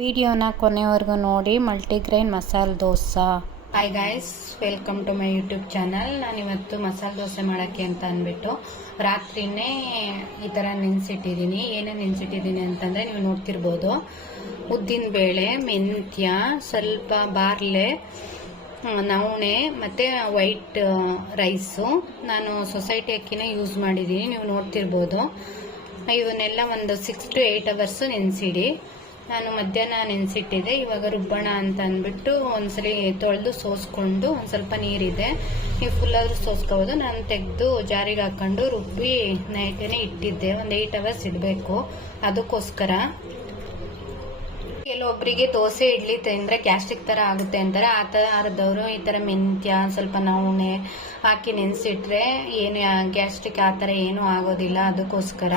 ವಿಡಿಯೋನ ಕೊನೆವರೆಗೂ ನೋಡಿ. Multigrain masala dosa. Hi guys, welcome to my YouTube channel. ನಾನಿವತ್ತು ಮಸಾಲೆ ದೋಸೆ ಮಾಡೋಕ್ಕೆ ಅಂತ ಅಂದ್ಬಿಟ್ಟು ರಾತ್ರಿನೇ ಈ ಥರ ನೆನೆಸಿಟ್ಟಿದ್ದೀನಿ. ಏನೇನು ನೆನೆಸಿಟ್ಟಿದ್ದೀನಿ ಅಂತಂದರೆ ನೀವು ನೋಡ್ತಿರ್ಬೋದು. ಉದ್ದಿನ ಬೇಳೆ, ಮೆಂತ್ಯ, ಸ್ವಲ್ಪ ಬಾರ್ಲೆ, ನವಣೆ ಮತ್ತು ವೈಟ್ ರೈಸು. ನಾನು ಸೊಸೈಟಿ ಅಕ್ಕಿನ ಯೂಸ್ ಮಾಡಿದ್ದೀನಿ, ನೀವು ನೋಡ್ತಿರ್ಬೋದು. ಇವನ್ನೆಲ್ಲ ಒಂದು 6 to 8 hours ನೆನೆಸಿಡಿ. ನಾನು ಮಧ್ಯಾಹ್ನ ನೆನೆಸಿಟ್ಟಿದ್ದೆ. ಇವಾಗ ರುಬ್ಬಣ ಅಂತ ಅಂದ್ಬಿಟ್ಟು ಒಂದ್ಸಲಿ ತೊಳೆದು ಸೋಸ್ಕೊಂಡು, ಒಂದು ಸ್ವಲ್ಪ ನೀರಿದೆ, ನೀವು ಫುಲ್ಲಾದ್ರೂ ಸೋಸ್ಕೋಬೋದು. ನಾನು ತೆಗೆದು ಜಾರಿಗೆ ಹಾಕೊಂಡು ರುಬ್ಬಿ ನೈಟೇ ಇಟ್ಟಿದ್ದೆ. ಒಂದು 8 hours ಇಡಬೇಕು. ಅದಕ್ಕೋಸ್ಕರ ಕೆಲವೊಬ್ಬರಿಗೆ ದೋಸೆ ಇಡ್ಲಿ ತಿಂದರೆ ಗ್ಯಾಸ್ಟ್ರಿಕ್ ಥರ ಆಗುತ್ತೆ ಅಂತಾರೆ. ಆ ಥರದವರು ಈ ಥರ ಮೆಂತ್ಯ, ಸ್ವಲ್ಪ ನವಣೆ ಹಾಕಿ ನೆನೆಸಿಟ್ರೆ ಏನು ಗ್ಯಾಸ್ಟ್ರಿಕ್ ಆ ಥರ ಏನೂ ಆಗೋದಿಲ್ಲ. ಅದಕ್ಕೋಸ್ಕರ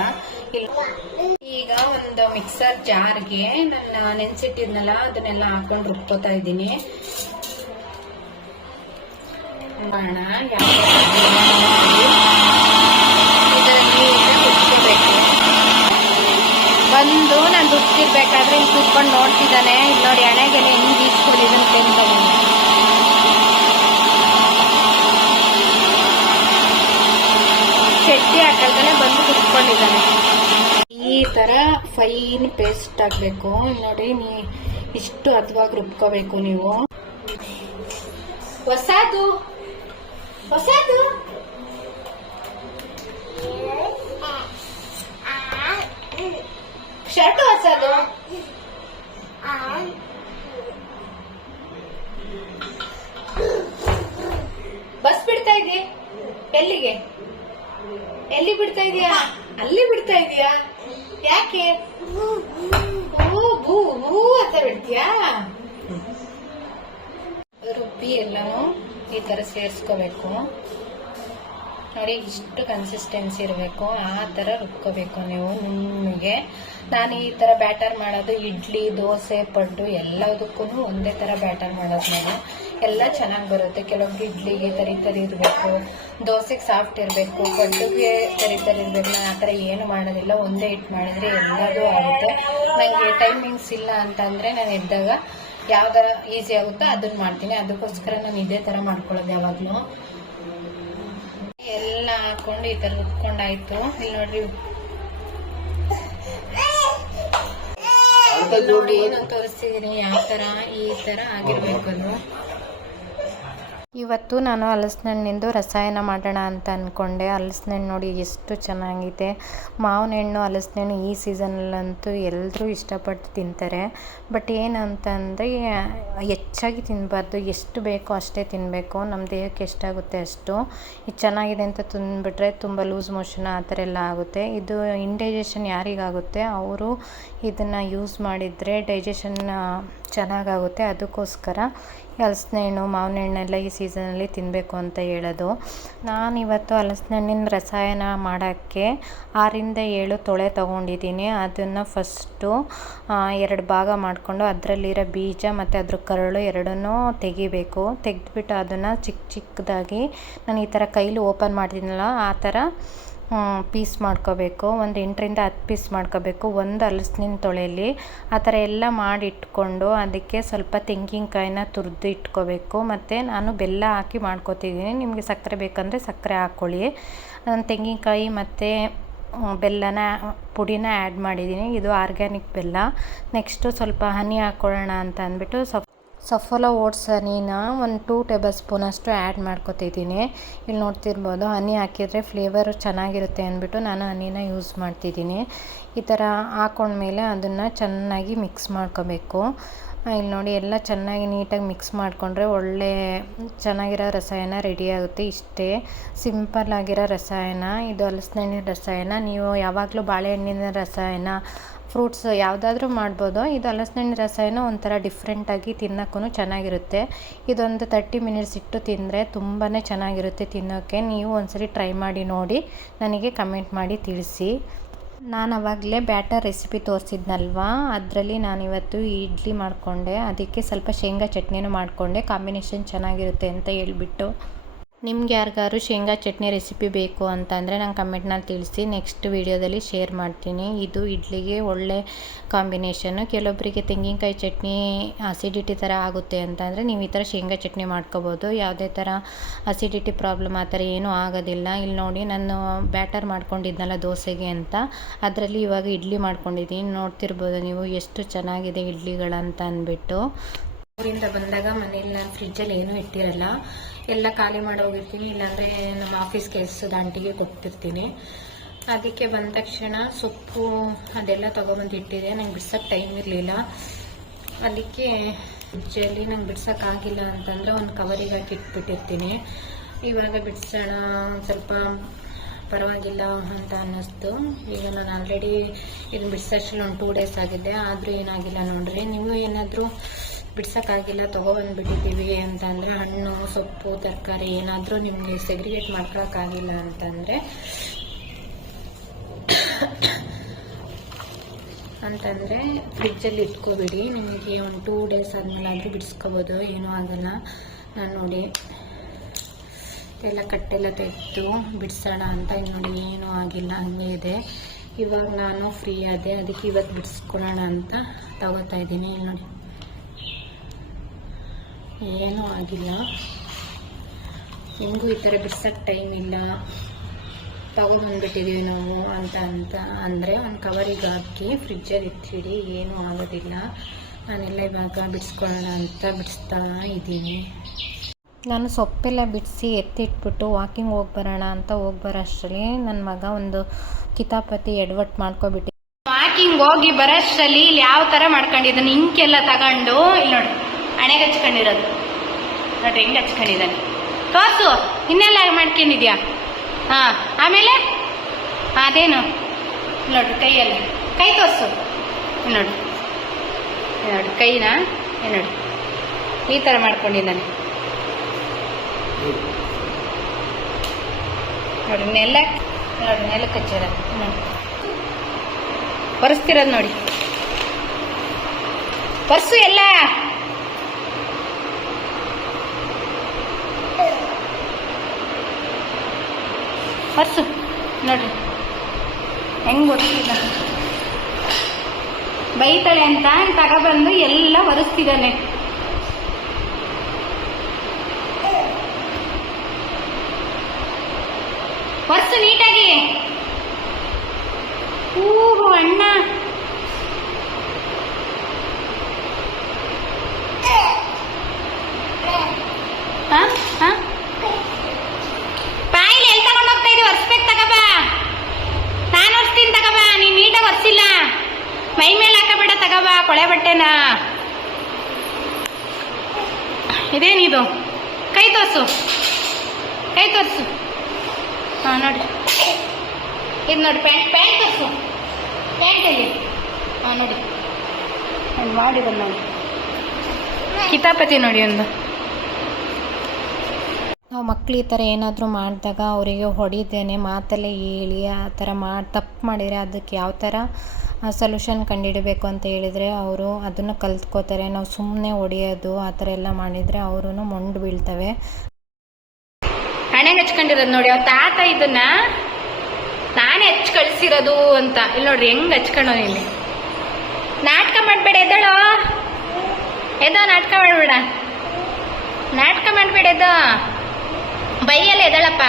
ಈಗ ಒಂದು ಮಿಕ್ಸರ್ ಜಾರ್ಗೆ ನನ್ನ ನೆನೆಸಿಟ್ಟಿದ್ನಲ್ಲ ಅದನ್ನೆಲ್ಲ ಹಾಕೊಂಡು ರುಬ್ಕೋತಾ ಇದ್ದೀನಿ. ಬಂದು ನಾನು ರುಬ್ತಿರ್ಬೇಕಾದ್ರೆ ಇಲ್ಲಿ ಕೂತ್ಕೊಂಡು ನೋಡ್ತಿದ್ದಾನೆ. ಇಲ್ಲಿ ನೋಡಿ, ಎಣೆಗೆಲ್ಲ ಹೆಂಗೆ ಈಸ್ಕೊಡಿದನ್ನು ತಿಂತಾನೆ. ಚಟ್ನಿ ಹಾಕಲ್ದಾನೆ ಬಂದು ಕುತ್ಕೊಂಡಿದ್ದಾನೆ. ಈ ಥರ ಫೈನ್ ಪೇಸ್ಟ್ ಹಾಕಬೇಕು. ನೋಡಿ, ಇಷ್ಟು ಹದವಾಗಿ ರುಬ್ಕೋಬೇಕು ನೀವು. ಹೊಸದು ಶರ್ಟ್ ಹೊಸದು. ಬಸ್ ಬಿಡ್ತಾ ಇದೀಯ? ಎಲ್ಲಿಗೆ? ಎಲ್ಲಿ ಬಿಡ್ತಾ ಇದೀಯಾ? ಅಲ್ಲಿ ಬಿಡ್ತಾ ಇದೀಯಾ? ಯಾಕೆ? ಭೂ ಅಂತ ಬಿಡ್ತೀಯಾ? ರುಬ್ಬಿ ಎಲ್ಲಾನು ಈ ತರ ಸೇರಿಸ್ಕೋಬೇಕು. ನೋಡಿ, ಇಷ್ಟು ಕನ್ಸಿಸ್ಟೆನ್ಸಿ ಇರಬೇಕು. ಆ ಥರ ರುಬ್ಕೋಬೇಕು ನೀವು ನಿಮಗೆ. ನಾನು ಈ ಥರ ಬ್ಯಾಟರ್ ಮಾಡೋದು ಇಡ್ಲಿ, ದೋಸೆ, ಪಡ್ಡು ಎಲ್ಲದಕ್ಕೂ ಒಂದೇ ಥರ ಬ್ಯಾಟರ್ ಮಾಡೋದು ನಾನು. ಎಲ್ಲ ಚೆನ್ನಾಗಿ ಬರುತ್ತೆ. ಕೆಲವೊಬ್ರು ಇಡ್ಲಿಗೆ ತರಿ ಇರಬೇಕು, ದೋಸೆಗೆ ಸಾಫ್ಟ್ ಇರಬೇಕು, ಪಡ್ಡುಗೆ ತರಿ ಇರಬೇಕು. ನಾನು ಆ ಥರ ಏನು ಮಾಡೋದಿಲ್ಲ. ಒಂದೇ ಹಿಟ್ಟು ಮಾಡಿದರೆ ಎಲ್ಲದೂ ಆಗುತ್ತೆ. ನನಗೆ ಟೈಮಿಂಗ್ಸ್ ಇಲ್ಲ ಅಂತಂದರೆ ನಾನು ಎದ್ದಾಗ ಯಾವ್ದಾರ ಈಸಿ ಆಗುತ್ತೋ ಅದನ್ನು ಮಾಡ್ತೀನಿ. ಅದಕ್ಕೋಸ್ಕರ ನಾನು ಇದೇ ಥರ ಮಾಡ್ಕೊಳ್ಳೋದು ಯಾವಾಗಲೂ. ಎಲ್ಲ ಹಾಕೊಂಡು ಈ ತರ ರುಬ್ಕೊಂಡಾಯ್ತು. ಇಲ್ಲಿ ನೋಡ್ರಿ, ನಾನು ತೋರಿಸ್ತಿದ್ದೀನಿ ಯಾವ ತರ. ಈ ತರ ಆಗಿರ್ಬೇಕು ಅದು. ಇವತ್ತು ನಾನು ಹಲಸಿನಣ್ಣಿಂದು ರಸಾಯನ ಮಾಡೋಣ ಅಂತ ಅಂದ್ಕೊಂಡೆ. ಹಲಸಿನಣ್ಣು ನೋಡಿ ಎಷ್ಟು ಚೆನ್ನಾಗಿದೆ. ಮಾವಿನ ಹಣ್ಣು, ಹಲಸಿನಣ್ಣು ಈ ಸೀಸನಲ್ಲಂತೂ ಎಲ್ಲರೂ ಇಷ್ಟಪಟ್ಟು ತಿಂತಾರೆ. ಬಟ್ ಏನಂತಂದರೆ ಹೆಚ್ಚಾಗಿ ತಿನ್ನಬಾರ್ದು. ಎಷ್ಟು ಬೇಕೋ ಅಷ್ಟೇ ತಿನ್ನಬೇಕು. ನಮ್ಮ ದೇಹಕ್ಕೆ ಎಷ್ಟಾಗುತ್ತೆ ಅಷ್ಟು. ಇದು ಚೆನ್ನಾಗಿದೆ ಅಂತ ತಿಂದ್ಬಿಟ್ರೆ ತುಂಬ ಲೂಸ್ ಮೋಷನ್ ಆ ಥರ ಎಲ್ಲ ಆಗುತ್ತೆ. ಇದು ಇಂಡೈಜೆಷನ್ ಯಾರಿಗಾಗುತ್ತೆ ಅವರು ಇದನ್ನು ಯೂಸ್ ಮಾಡಿದರೆ ಡೈಜೆಷನ್ ಚೆನ್ನಾಗಾಗುತ್ತೆ. ಅದಕ್ಕೋಸ್ಕರ ಹಲಸಿನ ಹಣ್ಣು, ಮಾವಿನ ಹಣ್ಣೆಲ್ಲ ಈ ಸೀಸನಲ್ಲಿ ತಿನ್ನಬೇಕು ಅಂತ ಹೇಳೋದು. ನಾನಿವತ್ತು ಹಲಸಿನ ಹಣ್ಣಿನ ರಸಾಯನ ಮಾಡೋಕ್ಕೆ 6 to 7 ತೊಳೆ ತೊಗೊಂಡಿದ್ದೀನಿ. ಅದನ್ನು ಫಸ್ಟು 2 ಭಾಗ ಮಾಡಿಕೊಂಡು ಅದರಲ್ಲಿರೋ ಬೀಜ ಮತ್ತು ಅದ್ರ ಕರಳು ಎರಡನ್ನೂ ತೆಗಿಬೇಕು. ತೆಗೆದ್ಬಿಟ್ಟು ಅದನ್ನು ಚಿಕ್ಕದಾಗಿ ನಾನು ಈ ಥರ ಕೈಲಿ ಓಪನ್ ಮಾಡ್ತೀನಲ್ಲ ಆ ಥರ ಪೀಸ್ ಮಾಡ್ಕೋಬೇಕು. ಒಂದು 8 to 10 ಪೀಸ್ ಮಾಡ್ಕೋಬೇಕು ಒಂದು ಹಲಸಿನ ತೊಳೆಯಲ್ಲಿ. ಆ ಥರ ಎಲ್ಲ ಮಾಡಿ ಇಟ್ಕೊಂಡು ಅದಕ್ಕೆ ಸ್ವಲ್ಪ ತೆಂಗಿನಕಾಯಿನ ತುರಿದು ಇಟ್ಕೋಬೇಕು. ಮತ್ತು ನಾನು ಬೆಲ್ಲ ಹಾಕಿ ಮಾಡ್ಕೋತಿದ್ದೀನಿ. ನಿಮಗೆ ಸಕ್ಕರೆ ಬೇಕಂದರೆ ಸಕ್ಕರೆ ಹಾಕ್ಕೊಳ್ಳಿ. ತೆಂಗಿನಕಾಯಿ ಮತ್ತು ಬೆಲ್ಲನ ಪುಡಿನ ಆ್ಯಡ್ ಮಾಡಿದ್ದೀನಿ. ಇದು ಆರ್ಗ್ಯಾನಿಕ್ ಬೆಲ್ಲ. ನೆಕ್ಸ್ಟು ಸ್ವಲ್ಪ ಹನಿ ಹಾಕ್ಕೊಳ್ಳೋಣ ಅಂತ ಅಂದ್ಬಿಟ್ಟು ಸಫೋಲಾ ಓಟ್ಸ್ ಹನಿನ ಒಂದು 2 tablespoon ಅಷ್ಟು ಆ್ಯಡ್ ಮಾಡ್ಕೊತಿದ್ದೀನಿ. ಇಲ್ಲಿ ನೋಡ್ತಿರ್ಬೋದು, ಹನಿ ಹಾಕಿದರೆ ಫ್ಲೇವರು ಚೆನ್ನಾಗಿರುತ್ತೆ ಅಂದ್ಬಿಟ್ಟು ನಾನು ಹನಿನ ಯೂಸ್ ಮಾಡ್ತಿದ್ದೀನಿ. ಈ ಥರ ಹಾಕೊಂಡ್ಮೇಲೆ ಅದನ್ನು ಚೆನ್ನಾಗಿ ಮಿಕ್ಸ್ ಮಾಡ್ಕೋಬೇಕು. ಇಲ್ಲಿ ನೋಡಿ, ಎಲ್ಲ ಚೆನ್ನಾಗಿ ನೀಟಾಗಿ ಮಿಕ್ಸ್ ಮಾಡಿಕೊಂಡ್ರೆ ಒಳ್ಳೆ ಚೆನ್ನಾಗಿರೋ ರಸಾಯನ ರೆಡಿ ಆಗುತ್ತೆ. ಇಷ್ಟೇ ಸಿಂಪಲ್ ಆಗಿರೋ ರಸಾಯನ ಇದು, ಹಲಸಿನ ಹಣ್ಣಿನ ರಸಾಯನ. ನೀವು ಯಾವಾಗಲೂ ಬಾಳೆಹಣ್ಣಿನ ರಸಾಯನ, ಫ್ರೂಟ್ಸ್ ಯಾವುದಾದ್ರೂ ಮಾಡ್ಬೋದು. ಇದು ಹಲಸಿನ ಹಣ್ಣಿನ ರಸಾಯನ ಒಂಥರ ಡಿಫ್ರೆಂಟಾಗಿ ತಿನ್ನೋಕ್ಕೂ ಚೆನ್ನಾಗಿರುತ್ತೆ. ಇದೊಂದು 30 minutes ಇಟ್ಟು ತಿಂದರೆ ತುಂಬಾ ಚೆನ್ನಾಗಿರುತ್ತೆ ತಿನ್ನೋಕ್ಕೆ. ನೀವು ಒಂದ್ಸರಿ ಟ್ರೈ ಮಾಡಿ ನೋಡಿ, ನನಗೆ ಕಮೆಂಟ್ ಮಾಡಿ ತಿಳಿಸಿ. ನಾನು ಆವಾಗಲೇ ಬ್ಯಾಟರ್ ರೆಸಿಪಿ ತೋರಿಸಿದ್ನಲ್ವಾ, ಅದರಲ್ಲಿ ನಾನಿವತ್ತು ಇಡ್ಲಿ ಮಾಡಿಕೊಂಡೆ. ಅದಕ್ಕೆ ಸ್ವಲ್ಪ ಶೇಂಗಾ ಚಟ್ನಿನೂ ಮಾಡಿಕೊಂಡೆ. ಕಾಂಬಿನೇಷನ್ ಚೆನ್ನಾಗಿರುತ್ತೆ ಅಂತ ಹೇಳ್ಬಿಟ್ಟು ನಿಮ್ಗೆ ಯಾರಿಗಾದ್ರು ಶೇಂಗಾ ಚಟ್ನಿ ರೆಸಿಪಿ ಬೇಕು ಅಂತಂದರೆ ನಂಗೆ ಕಮೆಂಟ್ನಲ್ಲಿ ತಿಳಿಸಿ, ನೆಕ್ಸ್ಟ್ ವೀಡಿಯೋದಲ್ಲಿ ಶೇರ್ ಮಾಡ್ತೀನಿ. ಇದು ಇಡ್ಲಿಗೆ ಒಳ್ಳೆ ಕಾಂಬಿನೇಷನ್ನು. ಕೆಲವೊಬ್ಬರಿಗೆ ತೆಂಗಿನಕಾಯಿ ಚಟ್ನಿ ಅಸಿಡಿಟಿ ಥರ ಆಗುತ್ತೆ ಅಂತಂದರೆ ನೀವು ಈ ಥರ ಶೇಂಗಾ ಚಟ್ನಿ ಮಾಡ್ಕೋಬೋದು. ಯಾವುದೇ ಥರ ಅಸಿಡಿಟಿ ಪ್ರಾಬ್ಲಮ್ ಆ ಥರ ಏನೂ ಆಗೋದಿಲ್ಲ. ಇಲ್ಲಿ ನೋಡಿ, ನಾನು ಬ್ಯಾಟರ್ ಮಾಡ್ಕೊಂಡಿದ್ನಲ್ಲ ದೋಸೆಗೆ ಅಂತ, ಅದರಲ್ಲಿ ಇವಾಗ ಇಡ್ಲಿ ಮಾಡ್ಕೊಂಡಿದ್ದೀನಿ. ನೋಡ್ತಿರ್ಬೋದು ನೀವು ಎಷ್ಟು ಚೆನ್ನಾಗಿದೆ ಇಡ್ಲಿಗಳಂತ ಅಂದ್ಬಿಟ್ಟು. ಊರಿಂದ ಬಂದಾಗ ಮನೇಲಿ ನಾನು ಫ್ರಿಜ್ಜಲ್ಲಿ ಏನೂ ಇಟ್ಟಿರಲ್ಲ, ಎಲ್ಲ ಖಾಲಿ ಮಾಡೋಗಿರ್ತೀನಿ. ಇಲ್ಲಾಂದರೆ ನಮ್ಮ ಆಫೀಸ್ ಕೆಲಸದ ಆಂಟಿಗೆ ಕೊಡ್ತಿರ್ತೀನಿ. ಅದಕ್ಕೆ ಬಂದ ತಕ್ಷಣ ಸೊಪ್ಪು ಅದೆಲ್ಲ ತೊಗೊಬಂದು ಇಟ್ಟಿದೆ. ನಂಗೆ ಬಿಡ್ಸೋಕ್ಕೆ ಟೈಮ್ ಇರಲಿಲ್ಲ. ಅದಕ್ಕೆ ಫ್ರಿಜ್ಜಲ್ಲಿ ನಂಗೆ ಬಿಡ್ಸೋಕ್ಕಾಗಿಲ್ಲ ಅಂತಂದರೆ ಒಂದು ಕವರಿಗೆ ಹಾಕಿ ಇಟ್ಬಿಟ್ಟಿರ್ತೀನಿ. ಇವಾಗ ಬಿಡಿಸೋಣ ಸ್ವಲ್ಪ ಪರವಾಗಿಲ್ಲ ಅಂತ ಅನ್ನಿಸ್ತು. ಈಗ ನಾನು ಆಲ್ರೆಡಿ ಇದನ್ನು ಬಿಡಿಸೋಷ್ಟರಲ್ಲಿ ಒಂದು 2 ಡೇಸ್ ಆಗಿದೆ, ಆದರೂ ಏನಾಗಿಲ್ಲ ನೋಡ್ರಿ. ನೀವು ಏನಾದರೂ ಬಿಡ್ಸೋಕ್ಕಾಗಿಲ್ಲ ತೊಗೊಬಂದ್ಬಿಟ್ಟಿದ್ದೀವಿ ಅಂತಂದರೆ, ಹಣ್ಣು ಸೊಪ್ಪು ತರಕಾರಿ ಏನಾದರೂ ನಿಮಗೆ ಸೆಗ್ರಿಗೇಟ್ ಮಾಡ್ಕೊಳಕ್ಕಾಗಿಲ್ಲ ಅಂತಂದರೆ ಫ್ರಿಜ್ಜಲ್ಲಿ ಇಟ್ಕೋಬೇಡಿ. ನಿಮಗೆ ಒಂದು 2 ಡೇಸ್ ಆದಮೇಲಾದರೂ ಬಿಡಿಸ್ಕೋಬೋದು, ಏನೂ ಆಗಲ್ಲ. ನಾನು ನೋಡಿ ಎಲ್ಲ ಕಟ್ಟೆಲ್ಲ ತೆಗೆದು ಬಿಡಿಸೋಣ ಅಂತ ನೋಡಿ, ಏನೂ ಆಗಿಲ್ಲ, ಹಂಗೆ ಇದೆ. ಇವಾಗ ನಾನು ಫ್ರೀ ಆದೆ, ಅದಕ್ಕೆ ಇವತ್ತು ಬಿಡಿಸ್ಕೊಳ್ಳೋಣ ಅಂತ ತಗೋತಾ ಇದ್ದೀನಿ. ಇಲ್ಲಿ ನೋಡಿ, ಏನೂ ಆಗಿಲ್ಲ. ನಿಮಗೂ ಈ ಥರ ಬಿಡ್ಸೋಕ್ಕೆ ಟೈಮ್ ಇಲ್ಲ, ತೊಗೊಂಬಂದ್ಬಿಟ್ಟಿದ್ದೀವಿ ನಾವು ಅಂತ ಅಂದರೆ ಒಂದು ಕವರಿಗೆ ಹಾಕಿ ಫ್ರಿಜ್ಜಲ್ಲಿ ಇಟ್ಟಿಡಿ, ಏನೂ ಆಗೋದಿಲ್ಲ. ನಾನೆಲ್ಲ ಇವಾಗ ಬಿಡಿಸ್ಕೊಳ್ಳೋಣ ಅಂತ ಬಿಡಿಸ್ತಾ ಇದ್ದೀನಿ. ನಾನು ಸೊಪ್ಪೆಲ್ಲ ಬಿಡಿಸಿ ಎತ್ತಿಟ್ಬಿಟ್ಟು ವಾಕಿಂಗ್ ಹೋಗಿ ಬರೋಣ ಅಂತ ಬರೋ ಅಷ್ಟರಲ್ಲಿ ನನ್ನ ಮಗ ಒಂದು ಕಿತಾಪತಿ ಎಡವಟ್ಟು ಮಾಡ್ಕೊಬಿಟ್ಟು, ವಾಕಿಂಗ್ ಹೋಗಿ ಬರೋಷ್ಟರಲ್ಲಿ ಇಲ್ಲಿ ಯಾವ ಥರ ಮಾಡ್ಕೊಂಡಿದ್ದಾನೆ, ಇಂಕೆಲ್ಲ ತಗೊಂಡು ಇಲ್ಲಿ ನೋಡಿ ಹಣೆಗೆ ಹಚ್ಕೊಂಡಿರೋದು ನೋಡ್ರಿ, ಹೆಂಗೆ ಹಚ್ಕೊಂಡಿದ್ದಾನೆ. ತೋರ್ಸು, ಇನ್ನೆಲ್ಲ ಮಾಡ್ಕೊಂಡಿದ್ಯಾ? ಹಾಂ, ಆಮೇಲೆ ಅದೇನು ನೋಡ್ರಿ, ಕೈಯಲ್ಲಿ ಕೈ ತೋರಿಸು. ನೋಡಿ ನೋಡಿ ಕೈನ ನೋಡಿ ಈ ಥರ ಮಾಡ್ಕೊಂಡಿದ್ದಾನೆ ನೋಡಿ. ನೆಲಕ್ಕೆ ಹಚ್ಚಿರೋದು ನೋಡಿ, ಒರೆಸ್ತಿರೋದು ನೋಡಿ, ಒರೆಸು ಎಲ್ಲ. ಒರೆಸು ನೋಡ್ರಿ ಹೆಂಗೆ ಒರೆಸ್ತಿದ್ದ, ಬೈತಾಳೆ ಅಂತ ತಗೊಬಂದು ಎಲ್ಲ ಒರೆಸ್ತಿದ್ದಾನೆ. ಒರೆಸು ನೀಟಾಗಿ. ಹೂವು ಅಣ್ಣ ಬಾಯಿಲಿ ಎಲ್ಲಿ ತಗೊಂಡು ಹೋಗ್ತಾ ಇದ್ದೀವಿ? ಒರೆಸ್ಬೇಕು, ತಗೋಬಾ. ನಾನು ಒರೆಸ್ತೀನಿ, ತಗೋಬಾ. ನೀನು ನೀಟಾಗಿ ಒರೆಸಿಲ್ಲ, ಮೈ ಮೇಲೆ ಹಾಕಬೇಡ, ತಗೋಬಾ ಕೊಳೆ ಬಟ್ಟೆನ. ಇದೇನಿದು? ಕೈ ತೋರಿಸು, ಕೈ ತೋರಿಸು. ಹಾಂ ನೋಡಿ, ಇದು ನೋಡಿ ಪ್ಯಾಂಟ್ ತೋರಿಸು, ಪ್ಯಾಂಟಲ್ಲಿ. ಹಾಂ ನೋಡಿ, ನಾನು ಮಾಡಿರೋದು ನೋಡಿ, ಕಿತಾಪತಿ ನೋಡಿ ಒಂದು. ನಾವು ಮಕ್ಕಳು ಈ ಥರ ಏನಾದರೂ ಮಾಡಿದಾಗ ಅವರಿಗೆ ಹೊಡಿದೇನೆ ಮಾತಲ್ಲೇ ಹೇಳಿ ಆ ಥರ ತಪ್ಪು ಮಾಡಿದರೆ ಅದಕ್ಕೆ ಯಾವ ಥರ ಸೊಲ್ಯೂಷನ್ ಕಂಡುಹಿಡಬೇಕು ಅಂತ ಹೇಳಿದರೆ ಅವರು ಅದನ್ನು ಕಲ್ತ್ಕೋತಾರೆ. ನಾವು ಸುಮ್ಮನೆ ಹೊಡಿಯೋದು ಆ ಥರ ಎಲ್ಲ ಮಾಡಿದರೆ ಅವರು ಮೊಂಡು ಬೀಳ್ತವೆ. ಹಣೆಗೆ ಹಚ್ಕೊಂಡಿರೋದು ನೋಡಿ, ಅವ್ರ ತಾತ ಇದನ್ನ ನಾನೇ ಹಚ್ಚಿ ಕಳಿಸಿರೋದು ಅಂತ. ಇಲ್ಲಿ ನೋಡ್ರಿ ಹೆಂಗ್ ಹಚ್ಕೊಂಡೋ. ಇಲ್ಲಿ ನಾಟಕ ಮಾಡಬೇಡ, ಎದ್ದಳೋ ನಾಟಕ ಮಾಡಬೇಡ, ನಾಟಕ ಮಾಡಬೇಡ, ಎದ್ದೋ ಬೈಯಲ್ಲ, ಎದ್ದಳಪ್ಪ,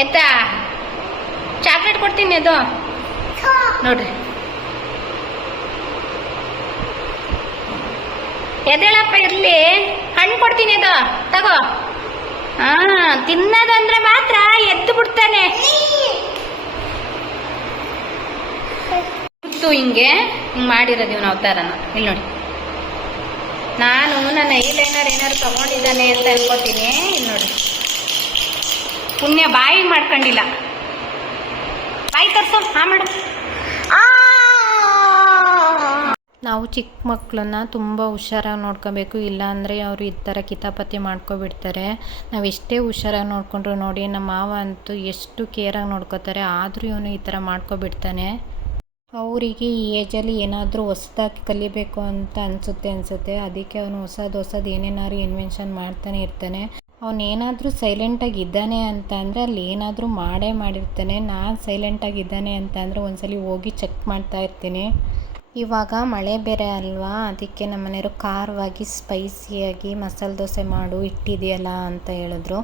ಎದ್ದ ಚಾಕ್ಲೇಟ್ ಕೊಡ್ತೀನಿ, ಎದ್ದೋ. ನೋಡ್ರಿ ಎದ್ದೇಳಪ್ಪ, ಇರ್ಲಿ, ಹಣ್ಣು ಕೊಡ್ತೀನಿ, ಎದ್ದೋ ತಗೋ. ತಿನ್ನೋದಂದ್ರೆ ಮಾತ್ರ ಎದ್ದು ಬಿಡ್ತಾನೆ. ಹಿಂಗೆ ಮಾಡಿರೋದು ಇವನು ಅವತಾರನ. ಇಲ್ಲಿ ನೋಡಿ, ನಾನು ನನ್ನ ಐಲೈನರ್ ಏನಾದ್ರು ತಗೊಂಡಿದ್ದಾನೆ ಅಂತ ಅನ್ಕೋತೀನಿ. ಇಲ್ಲಿ ನೋಡಿ, ಪುಣ್ಯ ಬಾಯಿಗೆ ಮಾಡ್ಕೊಂಡಿಲ್ಲ. ಬಾಯಿ ತರ್ಸು, ಮಾಡು. ನಾವು ಚಿಕ್ಕ ಮಕ್ಕಳನ್ನ ತುಂಬ ಹುಷಾರಾಗಿ ನೋಡ್ಕೋಬೇಕು, ಇಲ್ಲಾಂದರೆ ಅವರು ಈ ಥರ ಕಿತಾಪತಿ ಮಾಡ್ಕೊಬಿಡ್ತಾರೆ. ನಾವು ಎಷ್ಟೇ ಹುಷಾರಾಗಿ ನೋಡಿಕೊಂಡ್ರು ನೋಡಿ, ನಮ್ಮ ಮಾವ ಅಂತೂ ಎಷ್ಟು ಕೇರಾಗಿ ನೋಡ್ಕೋತಾರೆ, ಆದರೂ ಇವನು ಈ ಥರ ಮಾಡ್ಕೊಬಿಡ್ತಾನೆ. ಅವರಿಗೆ ಈ ಏಜಲ್ಲಿ ಏನಾದರೂ ಹೊಸದಾಗಿ ಕಲಿಬೇಕು ಅಂತ ಅನಿಸುತ್ತೆ. ಅದಕ್ಕೆ ಅವನು ಹೊಸದು ಏನೇನಾದ್ರು ಇನ್ವೆನ್ಷನ್ ಮಾಡ್ತಾನೆ ಇರ್ತಾನೆ. ಅವನೇನಾದರೂ ಸೈಲೆಂಟಾಗಿ ಇದ್ದಾನೆ ಅಂತ ಅಂದರೆ ಅಲ್ಲಿ ಏನಾದರೂ ಮಾಡೇ ಮಾಡಿರ್ತಾನೆ. ನಾನು ಸೈಲೆಂಟಾಗಿದ್ದಾನೆ ಅಂತ ಅಂದರೆ ಒಂದ್ಸಲ ಹೋಗಿ ಚೆಕ್ ಮಾಡ್ತಾ ಇರ್ತೀನಿ. ಇವಾಗ ಮಳೆ ಬೇರೆ ಅಲ್ವಾ, ಅದಕ್ಕೆ ನಮ್ಮ ಮನೆಯವರು ಖಾರವಾಗಿ ಸ್ಪೈಸಿಯಾಗಿ ಮಸಾಲೆ ದೋಸೆ ಮಾಡು ಇಟ್ಟಿದೆಯಲ್ಲ ಅಂತ ಹೇಳಿದ್ರು.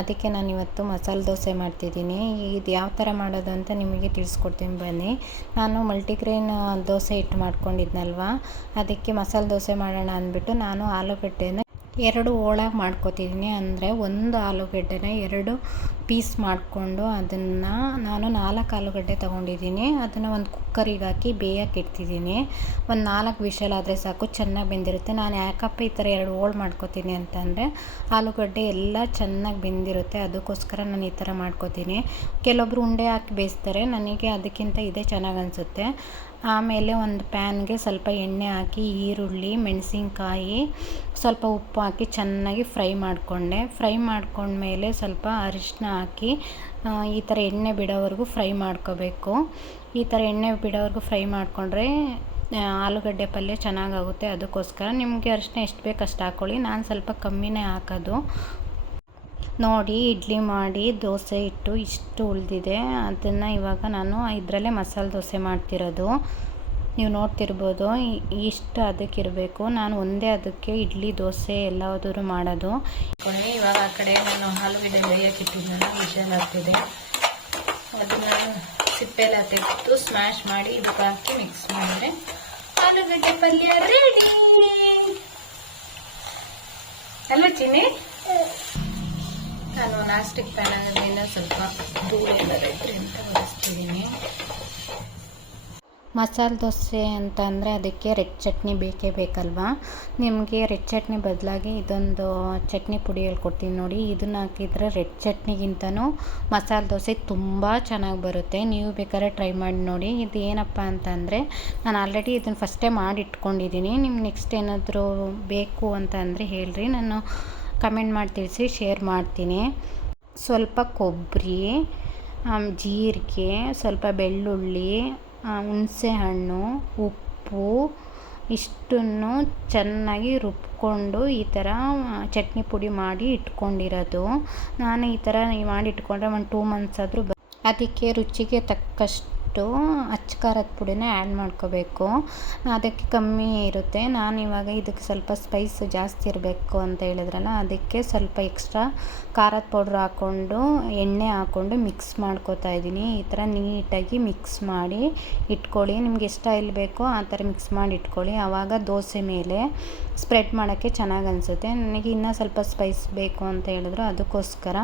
ಅದಕ್ಕೆ ನಾನು ಇವತ್ತು ಮಸಾಲೆ ದೋಸೆ ಮಾಡ್ತಿದ್ದೀನಿ. ಇದು ಯಾವ ಥರ ಮಾಡೋದು ಅಂತ ನಿಮಗೆ ತಿಳಿಸ್ಕೊಡ್ತೀನಿ ಬನ್ನಿ. ನಾನು ಮಲ್ಟಿಗ್ರೇನ್ ದೋಸೆ ಹಿಟ್ಟು ಮಾಡ್ಕೊಂಡಿದ್ನಲ್ವ, ಅದಕ್ಕೆ ಮಸಾಲೆ ದೋಸೆ ಮಾಡೋಣ ಅಂದ್ಬಿಟ್ಟು ನಾನು ಆಲೂಗಡ್ಡೆನ 2 ಹೋಳಾಗಿ ಮಾಡ್ಕೊತಿದ್ದೀನಿ. ಅಂದರೆ ಒಂದು ಆಲೂಗಡ್ಡೆನ 2 ಪೀಸ್ ಮಾಡಿಕೊಂಡು ಅದನ್ನು ನಾನು 4 ಆಲೂಗಡ್ಡೆ ತೊಗೊಂಡಿದ್ದೀನಿ. ಅದನ್ನು ಒಂದು ಕುಕ್ಕರಿಗೆ ಹಾಕಿ ಬೇಯಕ್ಕೆ ಇಡ್ತಿದ್ದೀನಿ. ಒಂದು 4 ವಿಷಲ್ ಆದರೆ ಸಾಕು, ಚೆನ್ನಾಗಿ ಬೆಂದಿರುತ್ತೆ. ನಾನು ಯಾಕಪ್ಪ ಈ ಥರ 2 ಹೋಳು ಮಾಡ್ಕೊತೀನಿ ಅಂತಂದರೆ ಆಲೂಗಡ್ಡೆ ಎಲ್ಲ ಚೆನ್ನಾಗಿ ಬೆಂದಿರುತ್ತೆ, ಅದಕ್ಕೋಸ್ಕರ ನಾನು ಈ ಥರ ಮಾಡ್ಕೊತೀನಿ. ಕೆಲವೊಬ್ರು ಉಂಡೆ ಹಾಕಿ ಬೇಯಿಸ್ತಾರೆ, ನನಗೆ ಅದಕ್ಕಿಂತ ಇದೇ ಚೆನ್ನಾಗಿ ಅನಿಸುತ್ತೆ. ಆಮೇಲೆ ಒಂದು ಪ್ಯಾನ್ಗೆ ಸ್ವಲ್ಪ ಎಣ್ಣೆ ಹಾಕಿ ಈರುಳ್ಳಿ, ಮೆಣಸಿನ್ಕಾಯಿ, ಸ್ವಲ್ಪ ಉಪ್ಪು ಹಾಕಿ ಚೆನ್ನಾಗಿ ಫ್ರೈ ಮಾಡಿಕೊಂಡೆ. ಫ್ರೈ ಮಾಡ್ಕೊಂಡ್ಮೇಲೆ ಸ್ವಲ್ಪ ಅರಿಶಿನ ಹಾಕಿ ಈ ಥರ ಎಣ್ಣೆ ಬಿಡೋವರೆಗೂ ಫ್ರೈ ಮಾಡ್ಕೋಬೇಕು. ಈ ಥರ ಎಣ್ಣೆ ಬಿಡೋವರೆಗೂ ಫ್ರೈ ಮಾಡಿಕೊಂಡ್ರೆ ಆಲೂಗಡ್ಡೆ ಪಲ್ಯ ಚೆನ್ನಾಗಾಗುತ್ತೆ. ಅದಕ್ಕೋಸ್ಕರ ನಿಮಗೆ ಅರಿಶಿನ ಎಷ್ಟು ಬೇಕು ಅಷ್ಟು ಹಾಕ್ಕೊಳ್ಳಿ, ನಾನು ಸ್ವಲ್ಪ ಕಮ್ಮಿನೇ ಹಾಕೋದು. ನೋಡಿ, ಇಡ್ಲಿ ಮಾಡಿ ದೋಸೆ ಇಟ್ಟು ಇಷ್ಟು ಉಳಿದಿದೆ. ಅದನ್ನು ಇವಾಗ ನಾನು ಇದರಲ್ಲೇ ಮಸಾಲೆ ದೋಸೆ ಮಾಡ್ತಿರೋದು. ನೀವು ನೋಡ್ತಿರ್ಬೋದು, ಇಷ್ಟು ಅದಕ್ಕಿರಬೇಕು. ನಾನು ಒಂದೇ ಅದಕ್ಕೆ ಇಡ್ಲಿ ದೋಸೆ ಎಲ್ಲಾದರೂ ಮಾಡೋದು. ಇವಾಗ ಆ ಕಡೆ ನಾನು ಆಲೂಗಡ್ಡೆ ಬೇಯಕ್ಕೆ ಇಟ್ಟಿದ್ದೆನಲ್ಲ, ವಿಷಲ್ ಆಗ್ತಿದೆ. ಅದನ್ನು ಸಿಪ್ಪೆಲ್ಲ ತೆಗೆದು ಸ್ಮ್ಯಾಶ್ ಮಾಡಿ ಇದಕ್ಕೆ ಹಾಕಿ ಮಿಕ್ಸ್ ಮಾಡಿದ್ರೆ ಆಲೂಗಡ್ಡೆ ಪಲ್ಯ ರೆಡಿ ಅಲ್ವ ಚಿನ್ನಿ? ನಾನು ನಾಸ್ಟಿಕ್ ಪ್ಯಾನ್ ಆಗೋದ್ರಿಂದ ಸ್ವಲ್ಪ ಧೂಳೆಲ್ಲ ಇದ್ರೆ ಅಂತ ಬಳಸ್ತಿದ್ದೀನಿ. ಮಸಾಲೆ ದೋಸೆ ಅಂತ ಅಂದರೆ ಅದಕ್ಕೆ ರೆಡ್ ಚಟ್ನಿ ಬೇಕೇ ಬೇಕಲ್ವಾ. ನಿಮಗೆ ರೆಡ್ ಚಟ್ನಿ ಬದಲಾಗಿ ಇದೊಂದು ಚಟ್ನಿ ಪುಡಿ ಹೇಳ್ಕೊಡ್ತೀನಿ ನೋಡಿ. ಇದನ್ನು ಹಾಕಿದರೆ ರೆಡ್ ಚಟ್ನಿಗಿಂತನೂ ಮಸಾಲೆ ದೋಸೆ ತುಂಬ ಚೆನ್ನಾಗಿ ಬರುತ್ತೆ. ನೀವು ಬೇಕಾದ್ರೆ ಟ್ರೈ ಮಾಡಿ ನೋಡಿ. ಇದು ಏನಪ್ಪ ಅಂತಂದರೆ ನಾನು ಆಲ್ರೆಡಿ ಇದನ್ನು ಫಸ್ಟೇ ಮಾಡಿ ಇಟ್ಕೊಂಡಿದ್ದೀನಿ. ನಿಮ್ಗೆ ನೆಕ್ಸ್ಟ್ ಏನಾದರೂ ಬೇಕು ಅಂತ ಅಂದರೆ ಹೇಳ್ರಿ, ನಾನು ಕಮೆಂಟ್ ಮಾಡಿ ತಿಳಿಸಿ ಶೇರ್ ಮಾಡ್ತೀನಿ. ಸ್ವಲ್ಪ ಕೊಬ್ಬರಿ, ಜೀರಿಗೆ, ಸ್ವಲ್ಪ ಬೆಳ್ಳುಳ್ಳಿ, ಹುಣಸೆ ಹಣ್ಣು, ಉಪ್ಪು ಇಷ್ಟನ್ನು ಚೆನ್ನಾಗಿ ರುಬ್ಕೊಂಡು ಈ ಥರ ಚಟ್ನಿ ಪುಡಿ ಮಾಡಿ ಇಟ್ಕೊಂಡಿರೋದು. ನಾನು ಈ ಥರ ಮಾಡಿ ಇಟ್ಕೊಂಡ್ರೆ ಒಂದು 2 ಮಂತ್ಸ್ ಆದರೂ ಅದಕ್ಕೆ ರುಚಿಗೆ ತಕ್ಕಷ್ಟು ಅಚ್ಚ ಖಾರದ ಪುಡಿನ ಆ್ಯಡ್ ಮಾಡ್ಕೋಬೇಕು. ಅದಕ್ಕೆ ಕಮ್ಮಿ ಇರುತ್ತೆ. ನಾನು ಇವಾಗ ಇದಕ್ಕೆ ಸ್ವಲ್ಪ ಸ್ಪೈಸ್ ಜಾಸ್ತಿ ಇರಬೇಕು ಅಂತ ಹೇಳಿದ್ರಲ್ಲ, ಅದಕ್ಕೆ ಸ್ವಲ್ಪ ಎಕ್ಸ್ಟ್ರಾ ಖಾರದ ಪೌಡ್ರ್ ಹಾಕ್ಕೊಂಡು ಎಣ್ಣೆ ಹಾಕ್ಕೊಂಡು ಮಿಕ್ಸ್ ಮಾಡ್ಕೋತಾ ಇದ್ದೀನಿ. ಈ ಥರ ನೀಟಾಗಿ ಮಿಕ್ಸ್ ಮಾಡಿ ಇಟ್ಕೊಳ್ಳಿ. ನಿಮ್ಗೆ ಎಷ್ಟು ಆಯಿಲ್ ಬೇಕೋ ಆ ಥರ ಮಿಕ್ಸ್ ಮಾಡಿ ಇಟ್ಕೊಳ್ಳಿ. ಆವಾಗ ದೋಸೆ ಮೇಲೆ ಸ್ಪ್ರೆಡ್ ಮಾಡೋಕ್ಕೆ ಚೆನ್ನಾಗಿ ಅನಿಸುತ್ತೆ. ನನಗೆ ಇನ್ನೂ ಸ್ವಲ್ಪ ಸ್ಪೈಸ್ ಬೇಕು ಅಂತ ಹೇಳಿದ್ರು, ಅದಕ್ಕೋಸ್ಕರ